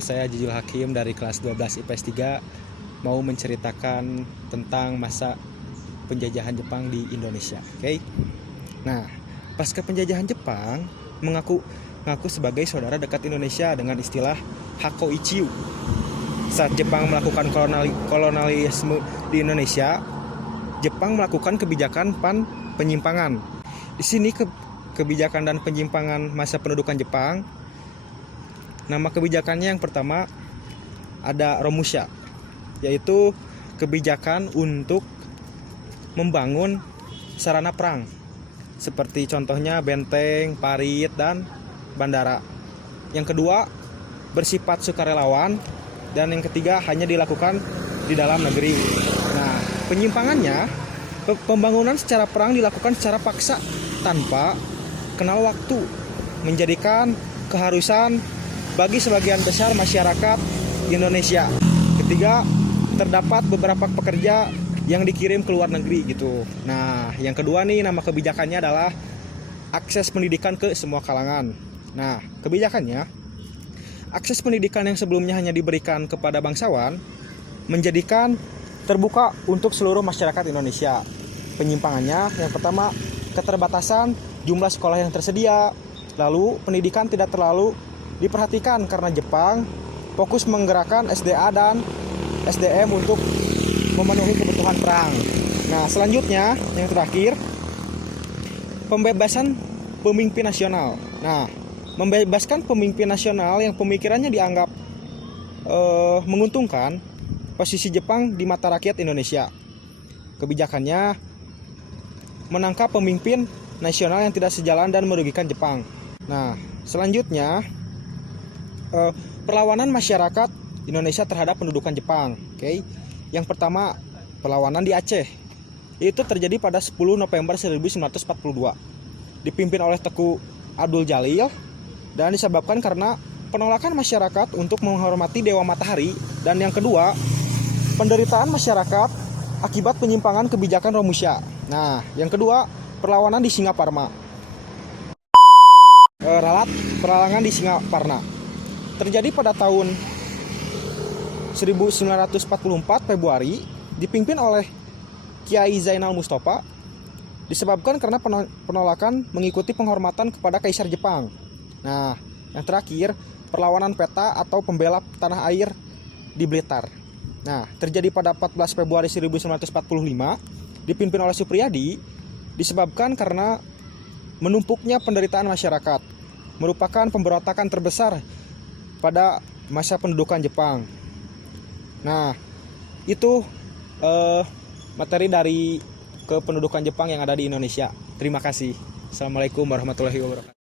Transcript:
Halo, saya Jijul Hakim dari kelas 12 IPS 3 mau menceritakan tentang masa penjajahan Jepang di Indonesia. Oke. Nah, pasca penjajahan Jepang mengaku sebagai saudara dekat Indonesia dengan istilah Hakoichiu. Saat Jepang melakukan kolonialisme di Indonesia, Jepang melakukan kebijakan penyimpangan. Di sini kebijakan dan penyimpangan masa pendudukan Jepang. Nama kebijakannya yang pertama ada Romusha, yaitu kebijakan untuk membangun sarana perang seperti contohnya benteng, parit, dan bandara. Yang kedua bersifat sukarelawan, dan yang ketiga hanya dilakukan di dalam negeri. Nah, penyimpangannya, pembangunan secara perang dilakukan secara paksa tanpa kenal waktu, menjadikan keharusan bagi sebagian besar masyarakat Indonesia. Ketiga, terdapat beberapa pekerja yang dikirim ke luar negeri gitu. Nah, yang kedua nih, nama kebijakannya adalah akses pendidikan ke semua kalangan. Nah, kebijakannya, akses pendidikan yang sebelumnya hanya diberikan kepada bangsawan menjadikan terbuka untuk seluruh masyarakat Indonesia. Penyimpangannya, yang pertama, keterbatasan jumlah sekolah yang tersedia. Lalu, pendidikan tidak terlalu diperhatikan karena Jepang fokus menggerakkan SDA dan SDM untuk memenuhi kebutuhan perang. Nah, selanjutnya yang terakhir, pembebasan pemimpin nasional. Nah, membebaskan pemimpin nasional yang pemikirannya dianggap menguntungkan posisi Jepang di mata rakyat Indonesia. Kebijakannya menangkap pemimpin nasional yang tidak sejalan dan merugikan Jepang. Nah, selanjutnya perlawanan masyarakat Indonesia terhadap pendudukan Jepang. Oke. Yang pertama, perlawanan di Aceh. Itu terjadi pada 10 November 1942. Dipimpin oleh Teku Abdul Jalil dan disebabkan karena penolakan masyarakat untuk menghormati Dewa Matahari, dan yang kedua, penderitaan masyarakat akibat penyimpangan kebijakan Romusha. Nah, yang kedua, perlawanan di Singaparna. Perlawanan di Singaparna terjadi pada tahun 1944 Februari, dipimpin oleh Kiai Zainal Mustafa, disebabkan karena penolakan mengikuti penghormatan kepada Kaisar Jepang. Nah, yang terakhir, perlawanan peta atau pembela tanah air di Blitar. Nah, terjadi pada 14 Februari 1945, dipimpin oleh Supriyadi, disebabkan karena menumpuknya penderitaan masyarakat, merupakan pemberontakan terbesar pada masa pendudukan Jepang. Nah, itu materi dari kependudukan Jepang yang ada di Indonesia. Terima kasih. Assalamualaikum warahmatullahi wabarakatuh.